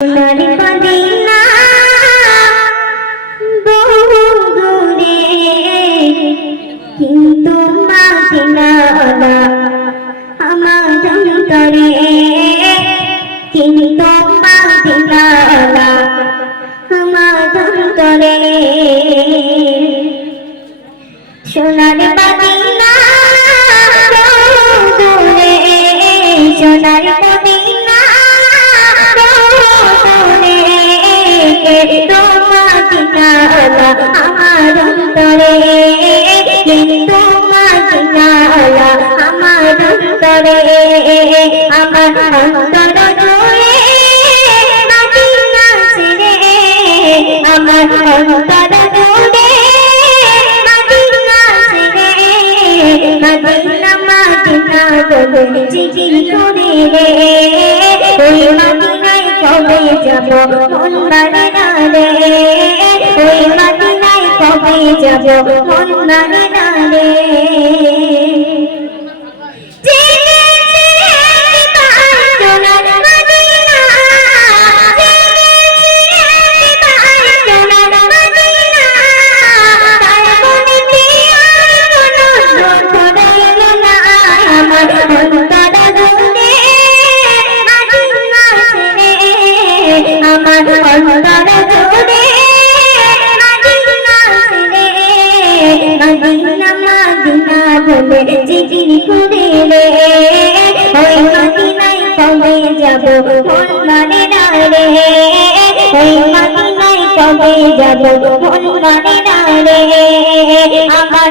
Medina কিন্তু মদিনাওয়ালা আমার অন্তরে কিন্তু মদিনাওয়ালা আমার অন্তরে সোনার মদিনা সোনার অন্তরে আমার অন্তর জুড়ে মাদিনা ছেড়ে আমার অন্তর জুড়ে মাদিনা ছেড়ে মাদিনা মাদিনা বলে জিগির করে রে ওই মাদিনায় কবে যাব মন মানে না রে আমার অন্তর জুড়ে মদিনা ছেড়ে মদিনা মদিনা বলে জিগির করে রে ওই মদিনায় কবে যাব রে ওই মদিনায় রে আমার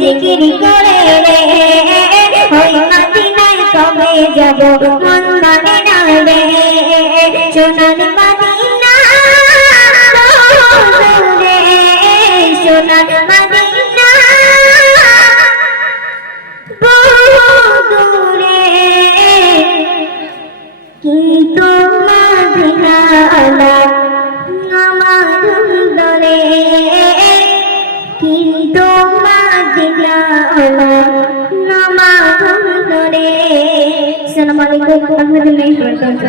জিকির করে রে। ওই মদিনায় কবে যাব? মন মানে না রে সোনার মদিনা রে সোনার মদিনা আসসালামু আলাইকুম ওয়া রাহমাতুল্লাহি ওয়া বারাকাতুহু